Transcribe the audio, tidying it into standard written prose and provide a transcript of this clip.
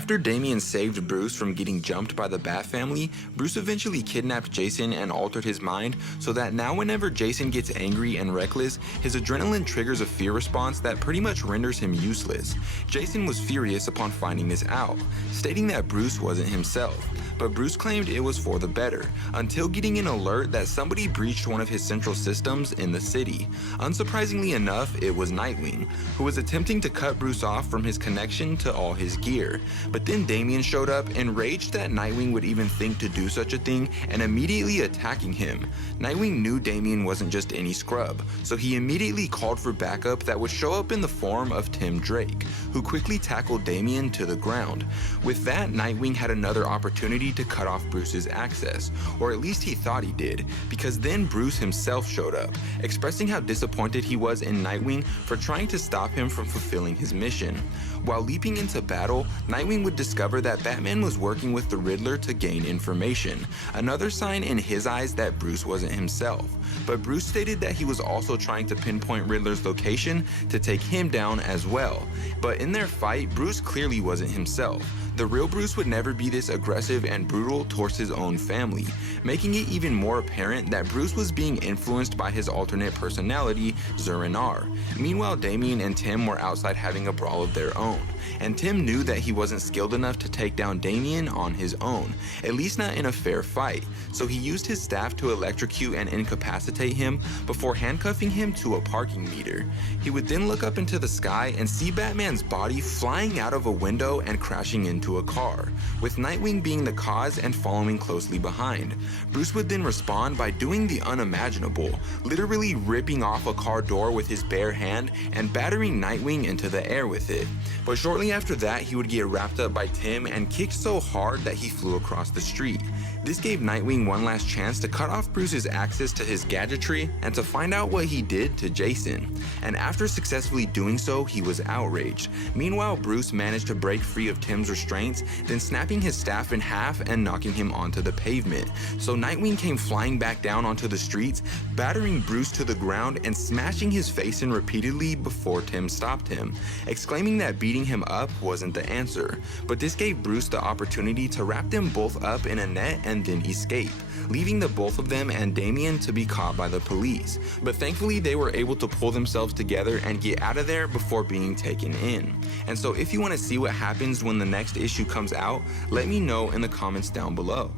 After Damien saved Bruce from getting jumped by the Bat family, Bruce eventually kidnapped Jason and altered his mind so that now whenever Jason gets angry and reckless, his adrenaline triggers a fear response that pretty much renders him useless. Jason was furious upon finding this out, stating that Bruce wasn't himself, but Bruce claimed it was for the better, until getting an alert that somebody breached one of his central systems in the city. Unsurprisingly enough, it was Nightwing, who was attempting to cut Bruce off from his connection to all his gear. But then Damien showed up, enraged that Nightwing would even think to do such a thing, and immediately attacking him. Nightwing knew Damien wasn't just any scrub, so he immediately called for backup that would show up in the form of Tim Drake, who quickly tackled Damien to the ground. With that, Nightwing had another opportunity to cut off Bruce's access, or at least he thought he did, because then Bruce himself showed up, expressing how disappointed he was in Nightwing for trying to stop him from fulfilling his mission. While leaping into battle, Nightwing would discover that Batman was working with the Riddler to gain information, another sign in his eyes that Bruce wasn't himself. But Bruce stated that he was also trying to pinpoint Riddler's location to take him down as well. But in their fight, Bruce clearly wasn't himself. The real Bruce would never be this aggressive and brutal towards his own family, making it even more apparent that Bruce was being influenced by his alternate personality, Zur-En-Arrh. Meanwhile, Damien and Tim were outside having a brawl of their own, and Tim knew that he wasn't skilled enough to take down Damien on his own, at least not in a fair fight, so he used his staff to electrocute and incapacitate him before handcuffing him to a parking meter. He would then look up into the sky and see Batman's body flying out of a window and crashing into a car, with Nightwing being the cause and following closely behind. Bruce would then respond by doing the unimaginable, literally ripping off a car door with his bare hand and battering Nightwing into the air with it. But shortly after that, he would get wrapped up by Tim and kicked so hard that he flew across the street. This gave Nightwing one last chance to cut off Bruce's access to his gadgetry and to find out what he did to Jason. And after successfully doing so, he was outraged. Meanwhile, Bruce managed to break free of Tim's restraints, then snapping his staff in half and knocking him onto the pavement. So Nightwing came flying back down onto the streets, battering Bruce to the ground and smashing his face in repeatedly before Tim stopped him, exclaiming that beating him up wasn't the answer. But this gave Bruce the opportunity to wrap them both up in a net and then escape, leaving the both of them and Damien to be caught by the police. But thankfully they were able to pull themselves together and get out of there before being taken in. And so if you want to see what happens when the next issue comes out, let me know in the comments down below.